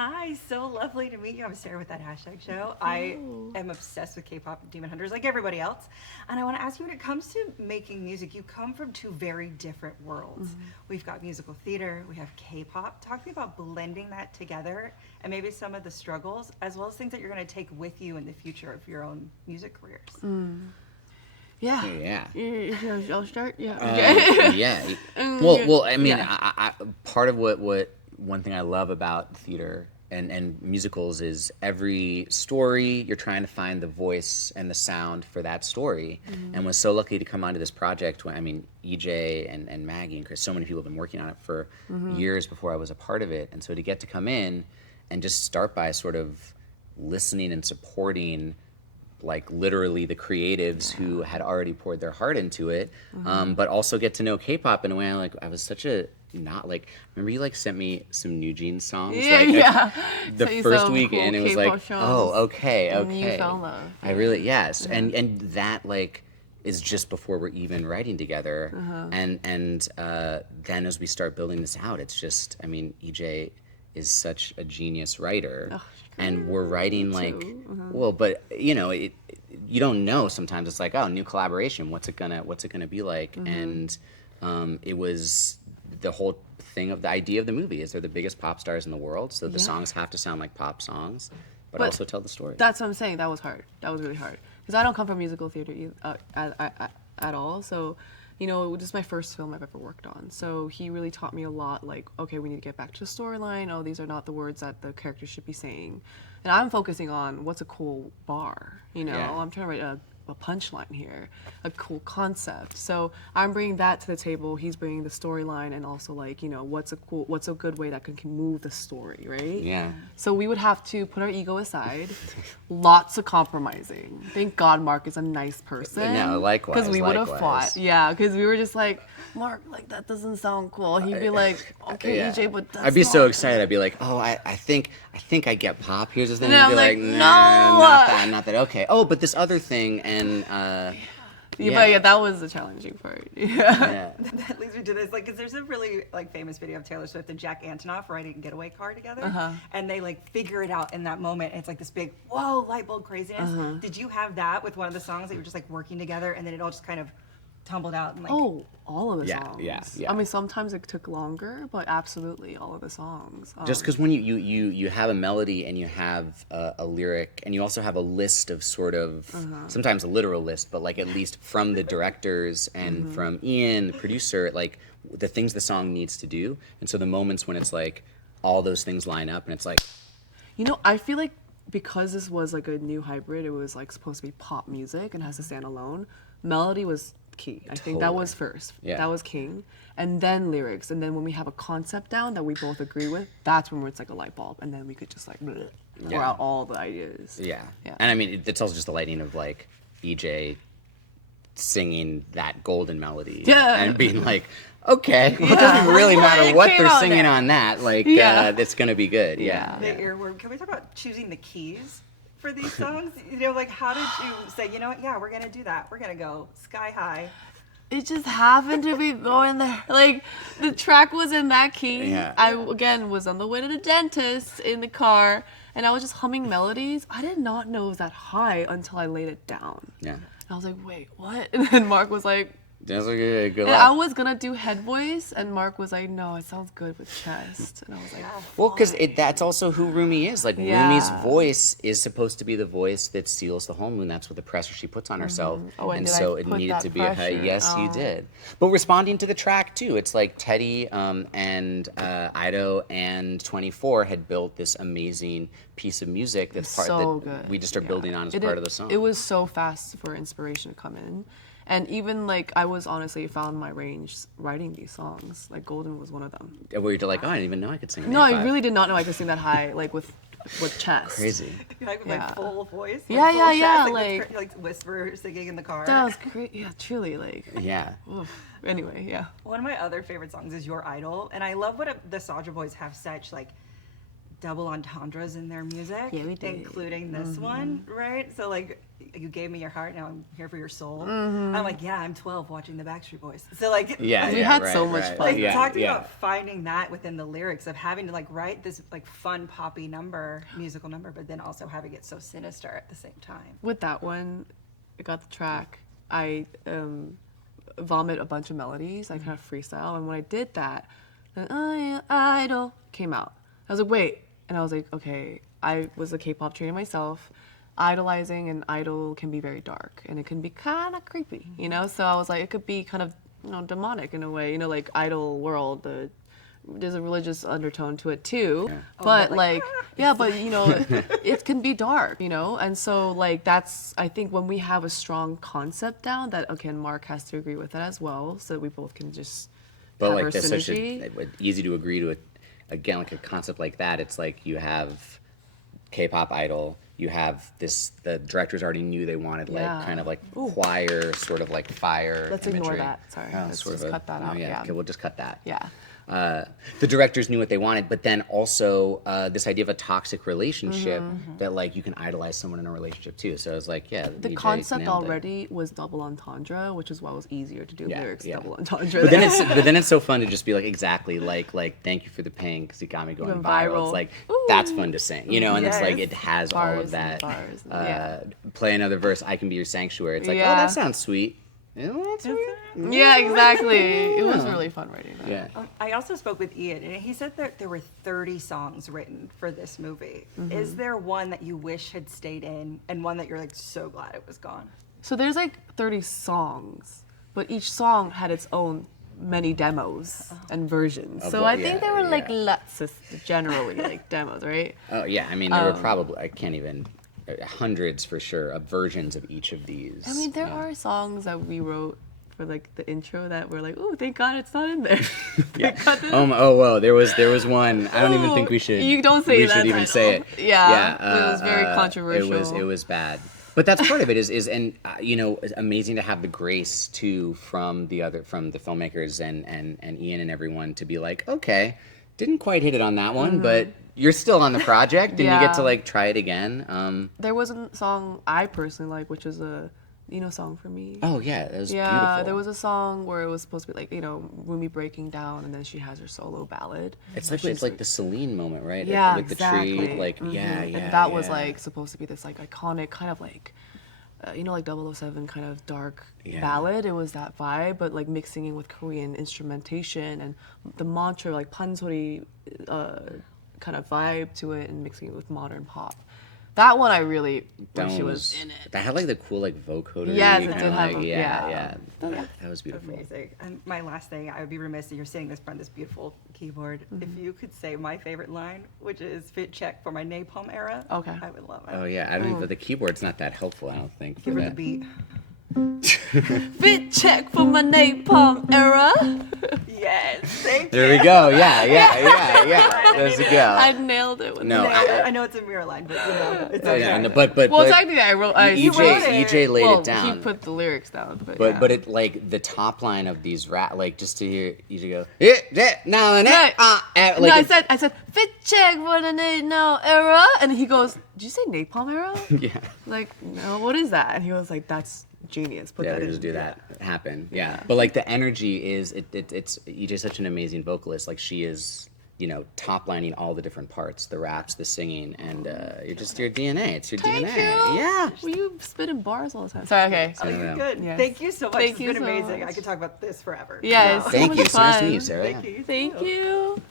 Hi, so lovely to meet you. I'm Sarah with that hashtag show. I am obsessed with K-pop Demon Hunters like everybody else. And I want to ask you, when it comes to making music, you come from two very different worlds. We've got musical theater, we have K-pop. Talk to me about blending that together and maybe some of the struggles, as well as things that you're going to take with you in the future of your own music careers. Yeah. I'll start. Yeah. Yeah. Well. I mean, I part of what one thing I love about theater and musicals is every story you're trying to find the voice and the sound for that story. And was so lucky to come onto this project when Ejae and Maggie and Chris, so many people have been working on it for years before I was a part of it. And so to get to come in and just start by sort of listening and supporting like literally the creatives who had already poured their heart into it, but also get to know K-pop in a way I was such a not like, remember you like sent me some New Jeans songs? The first week in, it was like, oh, okay. And you fell in love. I really, yes. And that like is just before we're even writing together. And then as we start building this out, it's just, EJ is such a genius writer. And we're writing like, well, but you know, you don't know sometimes. It's like, oh, new collaboration. What's it gonna be like? And it was the whole thing of the idea of the movie is they're the biggest pop stars in the world, so the songs have to sound like pop songs, but also tell the story. That's what I'm saying. That was hard. That was really hard because I don't come from musical theater at all. So, you know, this is my first film I've ever worked on. So he really taught me a lot. Like, okay, we need to get back to the storyline. Oh, these are not the words that the character should be saying. And I'm focusing on what's a cool bar. You know, I'm trying to write a punchline here, a cool concept. So I'm bringing that to the table. He's bringing the storyline and also like, you know, what's a good way that can move the story, right? Yeah. So we would have to put our ego aside, lots of compromising. Thank God Mark is a nice person. No, likewise. Because we would have fought. Yeah, because we were just like, Mark, like that doesn't sound cool. He'd be like, okay, EJ, but that's I'd be not so excited. I'd be like, oh, I think I get pop. Here's the thing. And He'd I'm be like, nah, no. not that. Okay. Oh, but this other thing and But yeah, that was the challenging part. yeah. That leads me to this, like, because there's a really like famous video of Taylor Swift and Jack Antonoff writing Getaway Car together, and they like figure it out in that moment. And it's like this big whoa light bulb craziness. Did you have that with one of the songs that you were just like working together, and then it all just kind of tumbled out and like? Oh, all of the Yeah, songs. yeah. I mean, sometimes it took longer, but absolutely all of the songs. Just because when you have a melody and you have a lyric and you also have a list of sort of sometimes a literal list, but like at least from the directors and from Ian, the producer, like the things the song needs to do. And so the moments when it's like all those things line up and it's like, You know, I feel like because this was like a new hybrid, it was like supposed to be pop music and has to stand alone. Melody was key. I think that was first. Yeah. That was king. And then lyrics. And then when we have a concept down that we both agree with, that's when it's like a light bulb. And then we could just like pour out all the ideas. yeah. And I mean, it's also just the lightning of like EJ singing that golden melody and being like, okay, well, it doesn't really matter what they're singing on that. Like, it's going to be good. Yeah. The earworm. Can we talk about choosing the keys for these songs? You know, like how did you say, you know what, yeah, we're gonna do that. We're gonna go sky high. It just happened to be going there. Like, the track was in that key. Yeah. I, again, was on the way to the dentist in the car, and I was just humming melodies. I did not know it was that high until I laid it down. Yeah. And I was like, wait, what? And then Mark was like, That's a good and I was gonna do head voice, and Mark was like, no, it sounds good with chest. And I was like, Well, because that's also who Rumi is. Like, Yeah. Rumi's voice is supposed to be the voice that seals the whole moon. That's what the pressure she puts on herself. Oh, and did so I it put needed that to be a high. pressure? Yes, you did. But responding to the track, too. It's like Teddy and Ido and 24 had built this amazing piece of music that's part so that good. we just are building on as part of the song. It was so fast for inspiration to come in. And even like I was honestly found my range writing these songs. Like Golden was one of them. Where you're like, oh, I didn't even know I could sing. No, I really did not know I could sing that high, like with chest. Crazy. Like full voice. Yeah, full yeah, chest, yeah, like whisper singing in the car. That was great. Yeah, truly, like. Yeah. Oof. Anyway, yeah. One of my other favorite songs is Your Idol, and I love what the Soldier Boys have such like double entendres in their music. Yeah, we did. Including this one, right? So like, you gave me your heart, now I'm here for your soul. I'm like, yeah, I'm 12 watching the Backstreet Boys. So like, We had so much fun. like Yeah, talking yeah. about finding that within the lyrics of having to like write this like fun poppy number, musical number, but then also having it so sinister at the same time. With that one, I got the track. I vomit a bunch of melodies. I kind of freestyle, and when I did that, then I Am Idol came out. I was like, wait, and I was like, okay, I was a K-pop trainer myself. Idolizing an idol can be very dark, and it can be kind of creepy, you know. So I was like, it could be kind of, you know, demonic in a way, you know, like idol world. There's a religious undertone to it too, but like yeah, but you know, it can be dark, you know. And so like that's, I think when we have a strong concept down, that okay, and Mark has to agree with that as well, so that we both can just But have like our there's such synergy. easy to agree to it. Again, like a concept like that, it's like you have K-pop idol. You have this. The directors already knew they wanted like Yeah. kind of like choir, sort of like fire. Let's ignore imagery. that. Sorry, Oh, let's sort just of cut that no, out. Yeah. Okay, we'll just cut that. Yeah. The directors knew what they wanted, but then also this idea of a toxic relationship that like you can idolize someone in a relationship too. So I was like, yeah, The EJ concept nailed it. already was double entendre, which is why it was easier to do Yeah, lyrics yeah. double entendre. But then it's so fun to just be like exactly like thank you for the pain because it got me going Going viral. viral. It's like that's fun to sing, you know, and it's like Yes. it has all Bars of and that. bars, yeah. Play another verse. I can be your sanctuary. It's like oh Yeah. that sounds sweet. You know, that's sweet. Yeah, exactly. It was really fun writing that. Yeah. I also spoke with Ian, and he said that there were 30 songs written for this movie. Is there one that you wish had stayed in, and one that you're like so glad it was gone? So there's like 30 songs, but each song had its own many demos and versions. Of So what- I think yeah, there were like yeah. lots of generally like demos, right? Oh yeah. I mean, there were probably I can't even hundreds for sure of versions of each of these. I mean, there Yeah. are songs that we wrote for like the intro that were like, oh, thank God it's not in there. Yeah. Thank God this- Oh whoa! There was one. I don't even think we should. You don't say we that should even title. say it. Yeah, it was very controversial. It was bad. But that's part of it is and you know it's amazing to have the grace too from the filmmakers and Ian and everyone to be like okay, didn't quite hit it on that one, but you're still on the project and you get to Yeah. like try it again. There was a song I personally like, which is a Song for Me. Oh yeah, that was Yeah, beautiful. there was a song where it was supposed to be like, Rumi breaking down, and then she has her solo ballad. It's like the Celine moment, right? Yeah, with exactly. the tree, like yeah. And that was yeah. like supposed to be this like iconic kind of like, like 007 kind of dark Yeah. ballad. It was that vibe, but like mixing in with Korean instrumentation and the mantra like pansori kind of vibe to it, and mixing it with modern pop. That one I really That wish one it was in it. That had like the cool like vocoder. Yes, it kinda, did have like, a- yeah, yeah. That was beautiful. Amazing. And my last thing, I would be remiss that you're sitting this front this beautiful keyboard. If you could say my favorite line, which is fit check for my napalm era, Okay. I would love it. Oh yeah, I don't even, but the keyboard's not that helpful. I don't think. Give for her the that. beat. Fit check for my napalm era. Yes, thank There you. we go. Yeah. There's a I go. nailed it. With No, the- I know it's a mirror line, but it's okay. Yeah, no, but well, technically I wrote. You wrote it. EJ laid well, it down. he put the lyrics down, but but yeah. but it like the top line of these rap like just to hear EJ go like No, I said fit check for the no era, and he goes, "Did you say napalm era?" yeah. Like, no, what is that? And he was like, "That's genius." Put Yeah, that they in. just do that happen. Yeah. But like the energy is it's EJ's such an amazing vocalist. Like she is, top lining all the different parts, the raps, the singing, and you're just your DNA. It's your Thank DNA. you. Yeah. Well, you spit in bars all the time. Sorry. Okay. Oh, you're good. Yes. Thank you so much. Thank it's you been so amazing. much. I could talk about this forever. Yeah, it's so Thank much you. So nice to meet fun. you, Sarah. Thank you. Thank you.